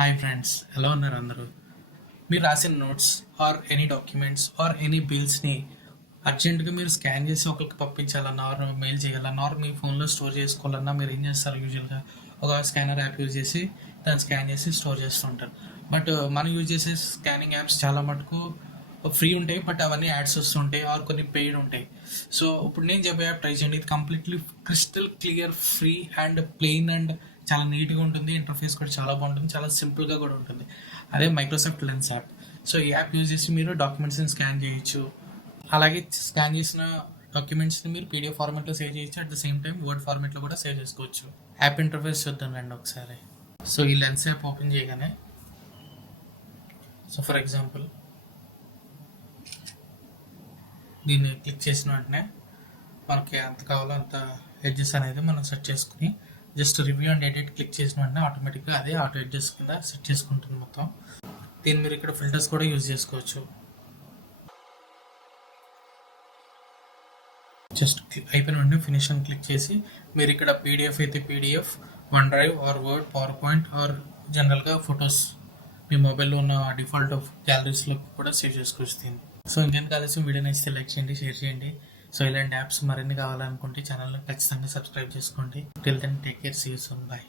Hi friends, ఎలా ఉన్నారు అందరూ? మీరు రాసిన notes or any documents or any బిల్స్ని అర్జెంటుగా మీరు స్కాన్ చేసి ఒకరికి పంపించాలన్నా ఆర్ మెయిల్ చేయాలన్నా ఆర్ మీ ఫోన్లో స్టోర్ చేసుకోవాలన్నా మీరు ఏం చేస్తారు? యూజువల్గా ఒక స్కానర్ యాప్ యూజ్ చేసి దాన్ని స్కాన్ చేసి స్టోర్ చేస్తుంటారు. బట్ మనం యూజ్ చేసే స్కానింగ్ యాప్స్ చాలా మటుకు ఫ్రీ ఉంటాయి, బట్ అవన్నీ యాడ్స్ వస్తుంటాయి ఆర్ కొన్ని పెయిడ్ ఉంటాయి. సో ఇప్పుడు నేను చెప్పే యాప్ ట్రై చేయండి. ఇది completely crystal clear, free and plain and చాలా నీట్గా ఉంటుంది. ఇంటర్ఫేస్ కూడా చాలా బాగుంటుంది, చాలా సింపుల్గా కూడా ఉంటుంది. అదే మైక్రోసాఫ్ట్ లెన్స్ యాప్. సో ఈ యాప్ యూజ్ చేసి మీరు డాక్యుమెంట్స్ని స్కాన్ చేయొచ్చు. అలాగే స్కాన్ చేసిన డాక్యుమెంట్స్ని మీరు పీడిఎఫ్ ఫార్మాట్లో సేవ్ చేయొచ్చు. At the same time word ఫార్మాట్లో కూడా సేవ్ చేసుకోవచ్చు. యాప్ ఇంటర్ఫేస్ చూద్దాం రండి ఒకసారి. సో ఈ లెన్స్ యాప్ ఓపెన్ చేయగానే, సో ఫర్ ఎగ్జాంపుల్ దీన్ని క్లిక్ చేసిన వెంటనే మనకి ఎంత కావాలో అంత ఎడ్జెస్ అనేది మనం సెట్ చేసుకుని just review and edit click చేసిన వెంటనే ఆటోమేటిక్గా అదే ఆటో ఎడ్జెస్ కింద సెట్ చేసుకుంటుంది మొత్తం. దీన్ని మీరు ఇక్కడ ఫిల్టర్స్ కూడా యూజ్ చేసుకోవచ్చు. జస్ట్ అయిపోయిన వెంటనే ఫినిష్ అని క్లిక్ చేసి మీరు ఇక్కడ పీడిఎఫ్ అయితే PDF, OneDrive or Word, PowerPoint or జనరల్గా ఫొటోస్ మీ మొబైల్లో ఉన్న డిఫాల్ట్ గ్యాలరీస్లో కూడా సేవ్ చేసుకోవచ్చు దీన్ని. సో ఇంకెందుకు ఆలస్యం, వీడియో నచ్చితే లైక్ చేయండి, షేర్ చేయండి. సో ఇలాంటి యాప్స్ మరిన్ని కావాలనుకుంటే ఛానల్ని ఖచ్చితంగా సబ్స్క్రైబ్ చేసుకోండి. Till then take care, see you soon, bye.